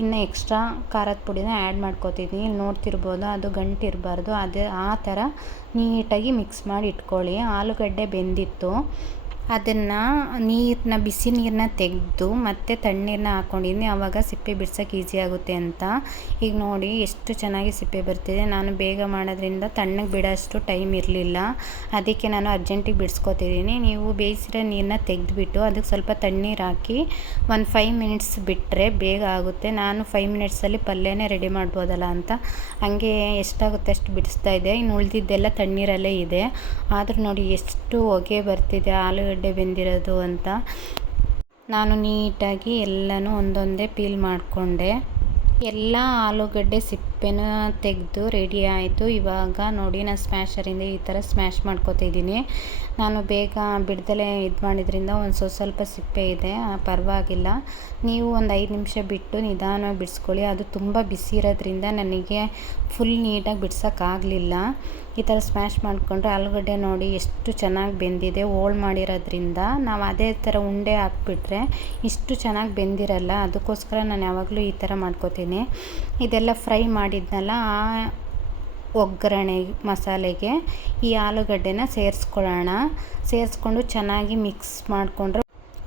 ಇನ್ನು ಎಕ್ಸ್ಟ್ರಾ ಖಾರದ ಪುಡಿನ ಆ್ಯಡ್ ಮಾಡ್ಕೋತಿದ್ದೀನಿ. ಇಲ್ಲಿ ನೋಡ್ತಿರ್ಬೋದು, ಅದು ಗಂಟಿರಬಾರ್ದು. ಆ ಥರ ನೀಟಾಗಿ ಮಿಕ್ಸ್ ಮಾಡಿ ಇಟ್ಕೊಳ್ಳಿ. ಆಲೂಗಡ್ಡೆ ಬೆಂದಿತ್ತು, ಅದನ್ನು ಬಿಸಿ ನೀರನ್ನ ತೆಗೆದು ಮತ್ತೆ ತಣ್ಣೀರನ್ನ ಹಾಕ್ಕೊಂಡಿದ್ದೀನಿ. ಆವಾಗ ಸಿಪ್ಪೆ ಬಿಡ್ಸೋಕ್ಕೆ ಈಸಿ ಆಗುತ್ತೆ ಅಂತ. ಈಗ ನೋಡಿ ಎಷ್ಟು ಚೆನ್ನಾಗಿ ಸಿಪ್ಪೆ ಬರ್ತಿದೆ. ನಾನು ಬೇಗ ಮಾಡೋದ್ರಿಂದ ತಣ್ಣಗೆ ಬಿಡೋಷ್ಟು ಟೈಮ್ ಇರಲಿಲ್ಲ, ಅದಕ್ಕೆ ನಾನು ಅರ್ಜೆಂಟಿಗೆ ಬಿಡಿಸ್ಕೊತಿದ್ದೀನಿ. ನೀವು ಬೇಯಿಸಿರೋ ನೀರನ್ನ ತೆಗೆದುಬಿಟ್ಟು ಅದಕ್ಕೆ ಸ್ವಲ್ಪ ತಣ್ಣೀರು ಹಾಕಿ ಒಂದು 5 ಮಿನಿಟ್ಸ್ ಬಿಟ್ಟರೆ ಬೇಗ ಆಗುತ್ತೆ. ನಾನು 5 ಮಿನಿಟ್ಸಲ್ಲಿ ಪಲ್ಯನೇ ರೆಡಿ ಮಾಡ್ಬೋದಲ್ಲ ಅಂತ ಹಾಗೆ ಎಷ್ಟಾಗುತ್ತೆ ಅಷ್ಟು ಬಿಡಿಸ್ತಾ ಇದ್ದೆ. ಇನ್ನು ಉಳಿದಿದ್ದೆಲ್ಲ ತಣ್ಣೀರಲ್ಲೇ ಇದೆ. ಆದರೂ ನೋಡಿ ಎಷ್ಟು ಹೊಗೆ ಬರ್ತಿದೆ ಆಲೂಗಡ್ಡೆ ಬೆಂದಿರೋದು ಅಂತ. ನಾನು ನೀಟಾಗಿ ಎಲ್ಲನೂ ಒಂದೊಂದೇ ಪೀಲ್ ಮಾಡಿಕೊಂಡೆ. ಎಲ್ಲ ಆಲೂಗಡ್ಡೆ ಸಿಪ್ಪೆನ ತೆಗೆದು ರೆಡಿ ಆಯಿತು. ಇವಾಗ ನೋಡಿ, ನಾನು ಸ್ಮ್ಯಾಶರಿಂದ ಈ ಥರ ಸ್ಮ್ಯಾಶ್ ಮಾಡ್ಕೊತಿದ್ದೀನಿ. ನಾನು ಬೇಗ ಬಿಡ್ದಲೇ ಇದು ಮಾಡಿದ್ರಿಂದ ಒಂದು ಸ್ವಲ್ಪ ಸಿಪ್ಪೆ ಇದೆ, ಪರವಾಗಿಲ್ಲ. ನೀವು ಒಂದು 5 ನಿಮಿಷ ಬಿಟ್ಟು ನಿಧಾನವಾಗಿ ಬಿಡಿಸ್ಕೊಳ್ಳಿ. ಅದು ತುಂಬ ಬಿಸಿ ಇರೋದ್ರಿಂದ ನನಗೆ ಫುಲ್ ನೀಟಾಗಿ ಬಿಡ್ಸೋಕ್ಕಾಗಲಿಲ್ಲ. ಈ ಥರ ಸ್ಮ್ಯಾಶ್ ಮಾಡಿಕೊಂಡ್ರೆ ಆಲೂಗಡ್ಡೆ ನೋಡಿ ಎಷ್ಟು ಚೆನ್ನಾಗಿ ಬೆಂದಿದೆ. ಹೋಳು ಮಾಡಿರೋದ್ರಿಂದ ನಾವು ಅದೇ ಥರ ಉಂಡೆ ಹಾಕ್ಬಿಟ್ರೆ ಇಷ್ಟು ಚೆನ್ನಾಗಿ ಬೆಂದಿರಲ್ಲ. ಅದಕ್ಕೋಸ್ಕರ ನಾನು ಯಾವಾಗಲೂ ಈ ಥರ ಮಾಡ್ಕೋತೀನಿ. ಇದೆಲ್ಲ ಫ್ರೈ ಮಾಡಿದ್ನಲ್ಲ, ಆ ಒಗ್ಗರಣೆ ಮಸಾಲೆಗೆ ಈ ಆಲೂಗಡ್ಡೆನ ಸೇರಿಸ್ಕೊಂಡು ಚೆನ್ನಾಗಿ ಮಿಕ್ಸ್ ಮಾಡಿಕೊಂಡ್ರೆ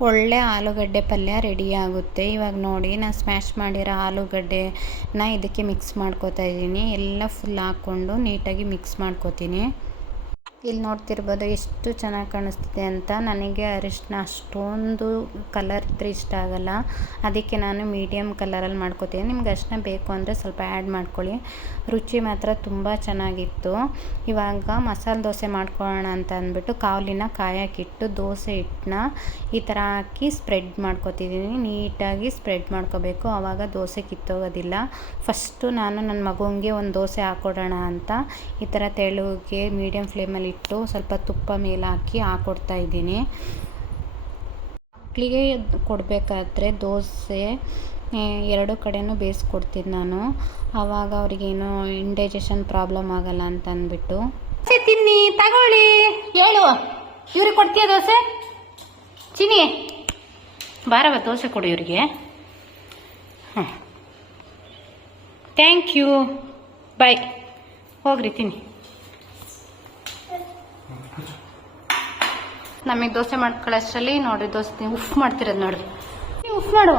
ಒಳ್ಳೆ ಆಲೂಗಡ್ಡೆ ಪಲ್ಯ ರೆಡಿ ಆಗುತ್ತೆ. ಇವಾಗ ನೋಡಿ, ನಾನು ಸ್ಮ್ಯಾಶ್ ಮಾಡಿರೋ ಆಲೂಗಡ್ಡೆನ ಇದಕ್ಕೆ ಮಿಕ್ಸ್ ಮಾಡ್ಕೋತಾ ಇದ್ದೀನಿ. ಎಲ್ಲ ಫುಲ್ ಹಾಕ್ಕೊಂಡು ನೀಟಾಗಿ ಮಿಕ್ಸ್ ಮಾಡ್ಕೋತೀನಿ. ಇಲ್ಲಿ ನೋಡ್ತಿರ್ಬೋದು ಎಷ್ಟು ಚೆನ್ನಾಗಿ ಕಾಣಿಸ್ತಿದೆ ಅಂತ. ನನಗೆ ಅರಿಶಿನ ಅಷ್ಟೊಂದು ಕಲರ್ ಇದ್ರೆ ಇಷ್ಟ ಆಗಲ್ಲ, ಅದಕ್ಕೆ ನಾನು ಮೀಡಿಯಮ್ ಕಲರಲ್ಲಿ ಮಾಡ್ಕೋತೀನಿ. ನಿಮ್ಗೆ ಅರಿಶಿನ ಬೇಕು ಅಂದರೆ ಸ್ವಲ್ಪ ಆ್ಯಡ್ ಮಾಡ್ಕೊಳ್ಳಿ. ರುಚಿ ಮಾತ್ರ ತುಂಬ ಚೆನ್ನಾಗಿತ್ತು. ಇವಾಗ ಮಸಾಲೆ ದೋಸೆ ಮಾಡ್ಕೊಳ್ಳೋಣ ಅಂತ ಅಂದ್ಬಿಟ್ಟು ಕಾವಲಿನ ಕಾಯಕ್ಕಿಟ್ಟು ದೋಸೆ ಹಿಟ್ಟನ್ನ ಈ ಥರ ಹಾಕಿ ಸ್ಪ್ರೆಡ್ ಮಾಡ್ಕೊತಿದ್ದೀನಿ. ನೀಟಾಗಿ ಸ್ಪ್ರೆಡ್ ಮಾಡ್ಕೋಬೇಕು, ಆವಾಗ ದೋಸೆ ಕಿತ್ತೋಗೋದಿಲ್ಲ. ಫಸ್ಟು ನಾನು ನನ್ನ ಮಗುವಿಗೆ ಒಂದು ದೋಸೆ ಹಾಕ್ಕೊಡೋಣ ಅಂತ ಈ ಥರ ತೆಳುಗೆ ಮೀಡಿಯಮ್ ಫ್ಲೇಮಲ್ಲಿ ಇಟ್ಟು ಸ್ವಲ್ಪ ತುಪ್ಪ ಮೇಲೆ ಹಾಕಿ ಹಾಕ್ಕೊಡ್ತಾ ಇದ್ದೀನಿ. ಮಕ್ಕಳಿಗೆ ಕೊಡಬೇಕಾದ್ರೆ ದೋಸೆ ಎರಡು ಕಡೆನೂ ಬೇಯಿಸ್ಕೊಡ್ತೀನಿ ನಾನು, ಆವಾಗ ಅವ್ರಿಗೇನು ಇಂಡೈಜೆಷನ್ ಪ್ರಾಬ್ಲಮ್ ಆಗಲ್ಲ ಅಂತ ಅಂದ್ಬಿಟ್ಟು. ತಿನ್ನಿ ತಗೊಳ್ಳಿ, ಹೇಳು ಇವ್ರಿಗೆ ಕೊಡ್ತೀಯ ದೋಸೆ? ಚಿನಿ ಬಾರವ ದೋಸೆ ಕೊಡು ಇವ್ರಿಗೆ. ಹಾಂ ಥ್ಯಾಂಕ್ ಯು, ಬಾಯ್, ಹೋಗ್ರಿ ತಿನ್ನಿ. ನಮಗೆ ದೋಸೆ ಮಾಡ್ಕೊಳ್ಳೋಷ್ಟರಲ್ಲಿ ನೋಡ್ರಿ ದೋಸೆ ಉಫ್ ಮಾಡ್ತಿರೋದು ನೋಡ್ರಿ, ನೀವು ಉಫ್ ಮಾಡುವ.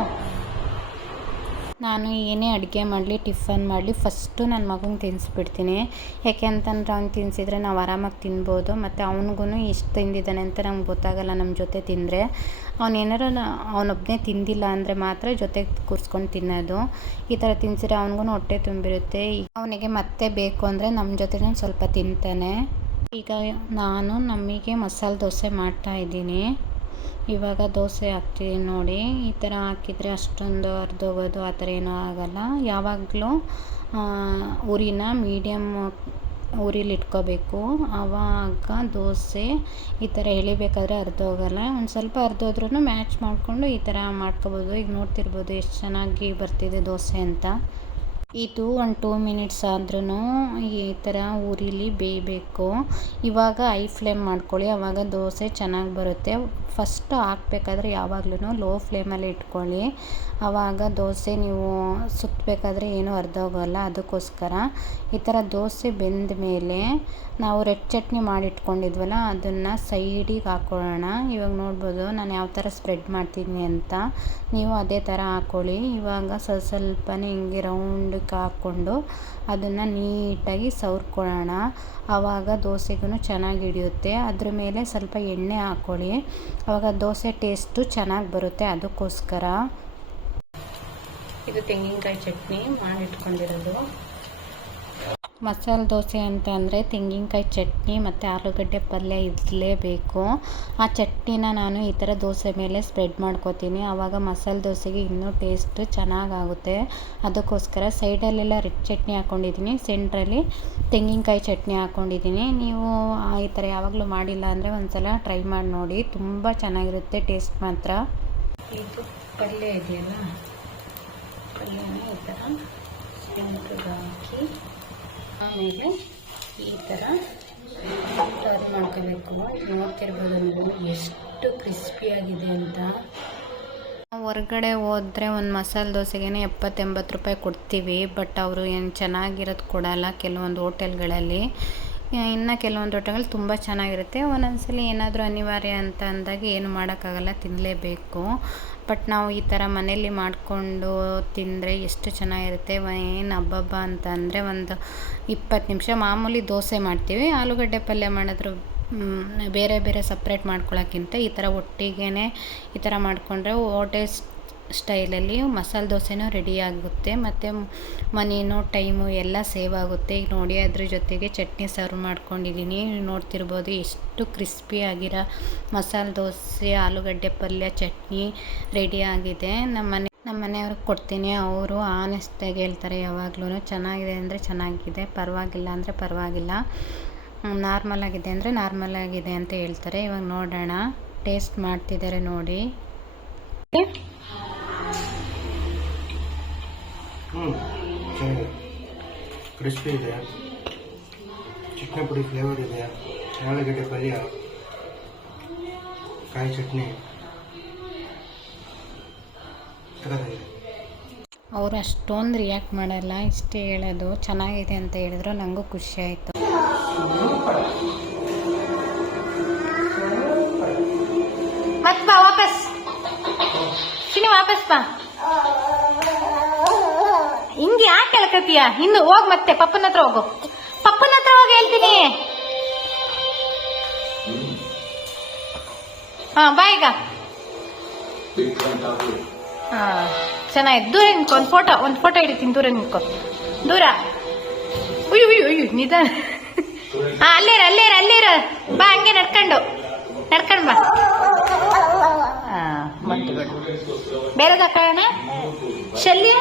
ನಾನು ಏನೇ ಅಡುಗೆ ಮಾಡಲಿ ಟಿಫನ್ ಮಾಡಲಿ ಫಸ್ಟು ನನ್ನ ಮಗಂಗೆ ತಿನ್ನಿಸ್ಬಿಡ್ತೀನಿ. ಯಾಕೆ ಅಂತಂದ್ರೆ ಅವ್ನು ತಿನ್ನಿಸಿದ್ರೆ ನಾವು ಆರಾಮಾಗಿ ತಿನ್ಬೋದು, ಮತ್ತು ಅವನಿಗೂ ಎಷ್ಟು ತಿಂದಿದ್ದಾನೆ ಅಂತ ನಮ್ಗೆ ಗೊತ್ತಾಗಲ್ಲ. ನಮ್ಮ ಜೊತೆ ತಿಂದರೆ ಅವನೇನಾರು ಅವನೊಬ್ಬನೇ ತಿಂದಿಲ್ಲ ಅಂದರೆ ಮಾತ್ರ ಜೊತೆಗೆ ಕೂರಿಸ್ಕೊಂಡು ತಿನ್ನೋದು. ಈ ಥರ ತಿನ್ಸಿದ್ರೆ ಅವನಿಗೂ ಹೊಟ್ಟೆ ತುಂಬಿರುತ್ತೆ. ಅವನಿಗೆ ಮತ್ತೆ ಬೇಕು ಅಂದರೆ ನಮ್ಮ ಜೊತೆನೇ ಸ್ವಲ್ಪ ತಿಂತಾನೆ. ಈಗ ನಾನು ನಮಗೆ ಮಸಾಲೆ ದೋಸೆ ಮಾಡ್ತಾಯಿದ್ದೀನಿ. ಇವಾಗ ದೋಸೆ ಹಾಕ್ತಿದ್ದೀನಿ ನೋಡಿ. ಈ ಥರ ಹಾಕಿದರೆ ಅಷ್ಟೊಂದು ಅರ್ಧೋಗೋದು ಆ ಥರ ಏನೂ ಆಗೋಲ್ಲ. ಯಾವಾಗಲೂ ಉರಿನ ಮೀಡಿಯಮ್ ಉರಿಲಿ ಇಟ್ಕೋಬೇಕು, ಆವಾಗ ದೋಸೆ ಈ ಥರ ಎಳಿಬೇಕಾದ್ರೆ ಅರ್ಧೋಗಲ್ಲ. ಒಂದು ಸ್ವಲ್ಪ ಅರ್ಧೋದ್ರೂ ಮ್ಯಾಚ್ ಮಾಡಿಕೊಂಡು ಈ ಥರ ಮಾಡ್ಕೋಬೋದು. ಈಗ ನೋಡ್ತಿರ್ಬೋದು ಎಷ್ಟು ಚೆನ್ನಾಗಿ ಬರ್ತಿದೆ ದೋಸೆ ಅಂತ. ಇದು ಒಂದು 2 ಮಿನಿಟ್ಸ್ ಆದ್ರೂ ಈ ಥರ ಉರಿಲಿ ಬೇಯಬೇಕು. ಇವಾಗ ಐ ಫ್ಲೇಮ್ ಮಾಡ್ಕೊಳ್ಳಿ, ಆವಾಗ ದೋಸೆ ಚೆನ್ನಾಗಿ ಬರುತ್ತೆ. ಫಸ್ಟು ಹಾಕ್ಬೇಕಾದ್ರೆ ಯಾವಾಗಲೂ ಲೋ ಫ್ಲೇಮಲ್ಲಿ ಇಟ್ಕೊಳ್ಳಿ, ಆವಾಗ ದೋಸೆ ನೀವು ಸುತ್ತಬೇಕಾದ್ರೆ ಏನೂ ಅರ್ಧೋಗೋಲ್ಲ. ಅದಕ್ಕೋಸ್ಕರ ಈ ಥರ ದೋಸೆ ಬೆಂದ ಮೇಲೆ ನಾವು ರೆಡ್ ಚಟ್ನಿ ಮಾಡಿಟ್ಕೊಂಡಿದ್ವಲ್ಲ ಅದನ್ನು ಸೈಡಿಗೆ ಹಾಕ್ಕೊಳ್ಳೋಣ. ಇವಾಗ ನೋಡ್ಬೋದು ನಾನು ಯಾವ ಥರ ಸ್ಪ್ರೆಡ್ ಮಾಡ್ತೀನಿ ಅಂತ, ನೀವು ಅದೇ ಥರ ಹಾಕ್ಕೊಳ್ಳಿ. ಇವಾಗ ಸ್ವಲ್ಪನೇ ಹಿಂಗೆ ರೌಂಡಕ್ಕೆ ಹಾಕ್ಕೊಂಡು ಅದನ್ನು ನೀಟಾಗಿ ಸವರ್ಕೊಳ್ಳೋಣ, ಆವಾಗ ದೋಸೆಗೂ ಚೆನ್ನಾಗಿ ಹಿಡಿಯುತ್ತೆ. ಅದ್ರ ಮೇಲೆ ಸ್ವಲ್ಪ ಎಣ್ಣೆ ಹಾಕ್ಕೊಳ್ಳಿ, ಆವಾಗ ದೋಸೆ ಟೇಸ್ಟು ಚೆನ್ನಾಗಿ ಬರುತ್ತೆ. ಅದಕ್ಕೋಸ್ಕರ ಇದು ತೆಂಗಿನಕಾಯಿ ಚಟ್ನಿ ಮಾಡಿಟ್ಕೊಂಡಿರೋದು. ಮಸಾಲೆ ದೋಸೆ ಅಂತ ಅಂದರೆ ತೆಂಗಿನಕಾಯಿ ಚಟ್ನಿ ಮತ್ತು ಆಲೂಗಡ್ಡೆ ಪಲ್ಯ ಇರಲೇಬೇಕು. ಆ ಚಟ್ನಿನ ನಾನು ಈ ಥರ ದೋಸೆ ಮೇಲೆ ಸ್ಪ್ರೆಡ್ ಮಾಡ್ಕೋತೀನಿ, ಆವಾಗ ಮಸಾಲೆ ದೋಸೆಗೆ ಇನ್ನೂ ಟೇಸ್ಟು ಚೆನ್ನಾಗಾಗುತ್ತೆ. ಅದಕ್ಕೋಸ್ಕರ ಸೈಡಲ್ಲೆಲ್ಲ ರೆಡ್ ಚಟ್ನಿ ಹಾಕ್ಕೊಂಡಿದ್ದೀನಿ, ಸೆಂಟ್ರಲ್ಲಿ ತೆಂಗಿನಕಾಯಿ ಚಟ್ನಿ ಹಾಕ್ಕೊಂಡಿದ್ದೀನಿ. ನೀವು ಈ ಥರ ಯಾವಾಗಲೂ ಮಾಡಿಲ್ಲ ಅಂದರೆ ಒಂದು ಸಲ ಟ್ರೈ ಮಾಡಿ ನೋಡಿ, ತುಂಬ ಚೆನ್ನಾಗಿರುತ್ತೆ ಟೇಸ್ಟ್ ಮಾತ್ರ. ಇದು ಪಲ್ಯ ಇದೆಯಲ್ಲ, ಪಲ್ಯನ ಈ ಥರ ಸೆಂಟ್ರಿಗೆ ಹಾಕಿ ಆಮೇಲೆ ಈ ಥರ ಟರ್ನ್ ಮಾಡ್ಕೋಬೇಕು. ನೋಡ್ತಿರ್ಬೋದು ನೀವು ಎಷ್ಟು ಕ್ರಿಸ್ಪಿಯಾಗಿದೆ ಅಂತ. ಹೊರಗಡೆ ಹೋದರೆ ಒಂದು ಮಸಾಲೆ ದೋಸೆಗೆ 70-80 ರೂಪಾಯಿ ಕೊಡ್ತೀವಿ, ಬಟ್ ಅವರು ಏನು ಚೆನ್ನಾಗಿರೋದು ಕೊಡಲ್ಲ ಕೆಲವೊಂದು ಹೋಟೆಲ್ಗಳಲ್ಲಿ. ಇನ್ನು ಕೆಲವೊಂದು ಹೋಟೆಲ್ಗಳು ತುಂಬ ಚೆನ್ನಾಗಿರುತ್ತೆ. ಒಂದೊಂದ್ಸಲ ಏನಾದರೂ ಅನಿವಾರ್ಯ ಅಂತ ಅಂದಾಗ ಏನು ಮಾಡೋಕ್ಕಾಗಲ್ಲ, ತಿನ್ನಲೇಬೇಕು. ಬಟ್ ನಾವು ಈ ಥರ ಮನೇಲಿ ಮಾಡಿಕೊಂಡು ತಿಂದರೆ ಎಷ್ಟು ಚೆನ್ನಾಗಿರುತ್ತೆ. ಏನು ಹಬ್ಬ ಅಂತ ಅಂದರೆ ಒಂದು 20 ನಿಮಿಷ ಮಾಮೂಲಿ ದೋಸೆ ಮಾಡ್ತೀವಿ, ಆಲೂಗಡ್ಡೆ ಪಲ್ಯ ಮಾಡಿದ್ರು ಬೇರೆ ಬೇರೆ ಸಪ್ರೇಟ್ ಮಾಡ್ಕೊಳ್ಳೋಕ್ಕಿಂತ ಈ ಥರ ಒಟ್ಟಿಗೆ ಈ ಥರ ಮಾಡಿಕೊಂಡ್ರೆ ಹೋಟೆಲ್ ಸ್ಟೈಲಲ್ಲಿ ಮಸಾಲೆ ದೋಸೆನೂ ರೆಡಿ ಆಗುತ್ತೆ, ಮತ್ತು ಮನಿನೂ ಟೈಮು ಎಲ್ಲ ಸೇವ್ ಆಗುತ್ತೆ. ಈಗ ನೋಡಿ ಅದ್ರ ಜೊತೆಗೆ ಚಟ್ನಿ ಸರ್ವ್ ಮಾಡ್ಕೊಂಡಿದ್ದೀನಿ. ನೋಡ್ತಿರ್ಬೋದು ಎಷ್ಟು ಕ್ರಿಸ್ಪಿಯಾಗಿರೋ ಮಸಾಲೆ ದೋಸೆ ಆಲೂಗಡ್ಡೆ ಪಲ್ಯ ಚಟ್ನಿ ರೆಡಿ ಆಗಿದೆ. ನಮ್ಮ ಮನೆಯವ್ರಿಗೆ ಕೊಡ್ತೀನಿ, ಅವರು ಆನೆಸ್ಟಾಗಿ ಹೇಳ್ತಾರೆ ಯಾವಾಗಲೂ. ಚೆನ್ನಾಗಿದೆ ಅಂದರೆ ಚೆನ್ನಾಗಿದೆ, ಪರವಾಗಿಲ್ಲ ಅಂದರೆ ಪರವಾಗಿಲ್ಲ, ನಾರ್ಮಲ್ ಆಗಿದೆ ಅಂದರೆ ನಾರ್ಮಲ್ ಆಗಿದೆ ಅಂತ ಹೇಳ್ತಾರೆ. ಇವಾಗ ನೋಡೋಣ, ಟೇಸ್ಟ್ ಮಾಡ್ತಿದ್ದಾರೆ ನೋಡಿ. ಚೆನ್ನಾಗಿದೆ, ಕ್ರಿಸ್ಪಿ ಇದೆ, ಚಟ್ನಿ ಪುಡಿ ಫ್ಲೇವರ್ ಇದೆ, ಆಲೂಗಡ್ಡೆ ಪಲ್ಯ, ಕಾಯಿ ಚಟ್ನಿ ಚೆನ್ನಾಗಿದೆ. ಅವರು ಅಷ್ಟೊಂದು ರಿಯಾಕ್ಟ್ ಮಾಡಲ್ಲ, ಇಷ್ಟೇ ಹೇಳೋದು. ಚೆನ್ನಾಗಿದೆ ಅಂತ ಹೇಳಿದ್ರು, ನನಗೂ ಖುಷಿ ಆಯಿತು. ಮತ್ತೆ ಬಾ ವಾಪಸ್, ಚಿನಿ ವಾಪಸ್ ಬಾ. ಹಿಂಗೆ ಯಾಕೆ ಹೇಳ್ಕತ್ತೀಯ? ಇನ್ನು ಹೋಗ್, ಮತ್ತೆ ಪಪ್ಪನ ಹತ್ರ ಹೋಗು, ಪಪ್ಪನ ಹತ್ರ ಹೋಗಿ ಹೇಳ್ತೀನಿ. ಹಾಂ ಬಾ ಈಗ. ಹಾಂ ಚೆನ್ನಾಗಿ ದೂರ ನಿಂತ್ಕೊ. ಒಂದು ಫೋಟೋ ಹಿಡಿತೀನಿ. ದೂರ ನಿಂತ್ಕೊ. ದೂರ. ಉಯ್ಯು ಉಯ್ಯು ಉಯ್ಯು ನಿಧಾನ. ಹಾಂ ಅಲ್ಲೇರ ಬಾ. ಹಂಗೆ ನಡ್ಕೊಂಡು ಬಾ. ಹಾಂ ಬಂತು ಬಿಡು. ಬೇರೆದ ಕಾರಣ ಶಲ್ಯ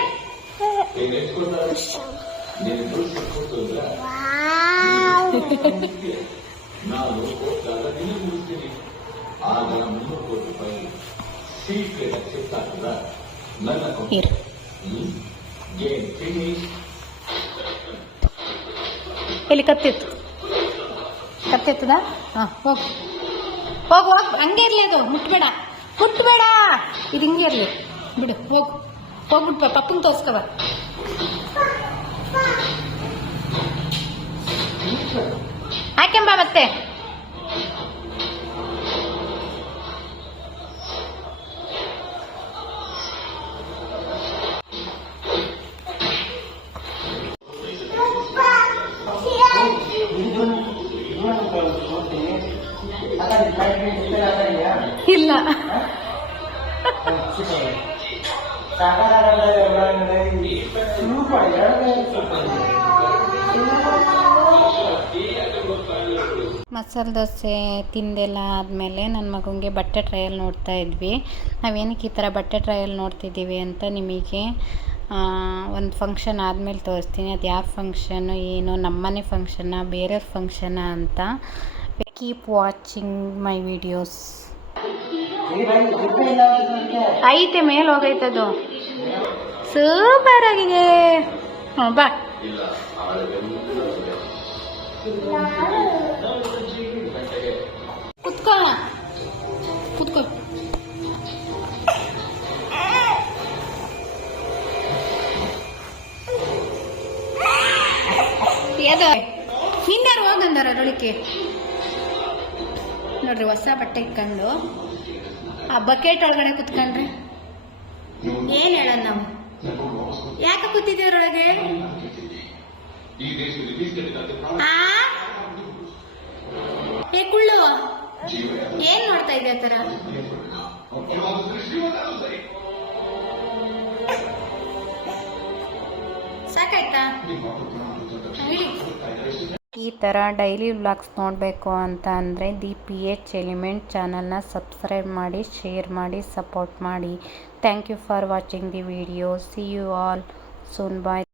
ಇರು. ಇಲ್ಲಿ ಕತ್ತಿತ್ತದ. ಹಾಂ ಹೋಗು ಹೋಗು ಹಂಗೆ ಇರಲಿ. ಅದು ಮುಟ್ಬೇಡ ಇದು ಹಿಂಗೆ ಇರಲಿ. ಬಿಡು ಹೋಗ್ಬಿಟ್ಟು ಪಪ್ಪನ ತೋರ್ಸ್ಕವ. ಹಾಕೆಂಬ ಮತ್ತೆ. ಇಲ್ಲ ಮಸಾಲೆ ದೋಸೆ ತಿಂದೆಲ್ಲ ಆದಮೇಲೆ ನನ್ನ ಮಗನಿಗೆ ಬಟ್ಟೆ ಟ್ರಯಲ್ ನೋಡ್ತಾ ಇದ್ವಿ. ನಾವೇನಕ್ಕೆ ಈ ಥರ ಬಟ್ಟೆ ಟ್ರಯಲ್ ನೋಡ್ತಿದ್ದೀವಿ ಅಂತ ನಿಮಗೆ ಒಂದು ಫಂಕ್ಷನ್ ಆದಮೇಲೆ ತೋರಿಸ್ತೀನಿ. ಅದು ಯಾವ ಫಂಕ್ಷನ್ನು ಏನು, ನಮ್ಮನೆ ಫಂಕ್ಷನ್ನ ಬೇರೆ ಫಂಕ್ಷನ್ನ ಅಂತ. Keep watching my videos. ಐತೆ ಮೇಲೆ ಹೋಗೈತದು. ಸೂಪರ್ ಆಗಿದೆ. ಬಾ. ಕುತ್ಕೋ. ನಿನ್ಯಾರು ಹೋಗಂದಾರ ಅದೊಳಕ್ಕೆ ನೋಡ್ರಿ. ಹೊಸ ಬಟ್ಟೆ ಇಟ್ಕೊಂಡು ಆ ಬಕೆಟ್ ಒಳಗಡೆ ಕುತ್ಕೊಂಡ್ರೆ ಏನ್ ಹೇಳೋಣ ನಾವು? ಯಾಕೆ ಕೂತಿದ್ದೇವ್ರೊಳಗೆ? ಏ ಕುಳ್ಳು, ಏನ್ ನೋಡ್ತಾ ಇದೆ ತರ? ಸಾಕಾಯ್ತಾ? ಈ ಥರ ಡೈಲಿ ವ್ಲಾಗ್ಸ್ ನೋಡಬೇಕು ಅಂತ ಅಂದರೆ ದಿ PH ಎಲಿಮೆಂಟ್ ಚಾನಲ್ನ ಸಬ್ಸ್ಕ್ರೈಬ್ ಮಾಡಿ, ಶೇರ್ ಮಾಡಿ, ಸಪೋರ್ಟ್ ಮಾಡಿ. Thank you for watching the video. See you all soon. Bye.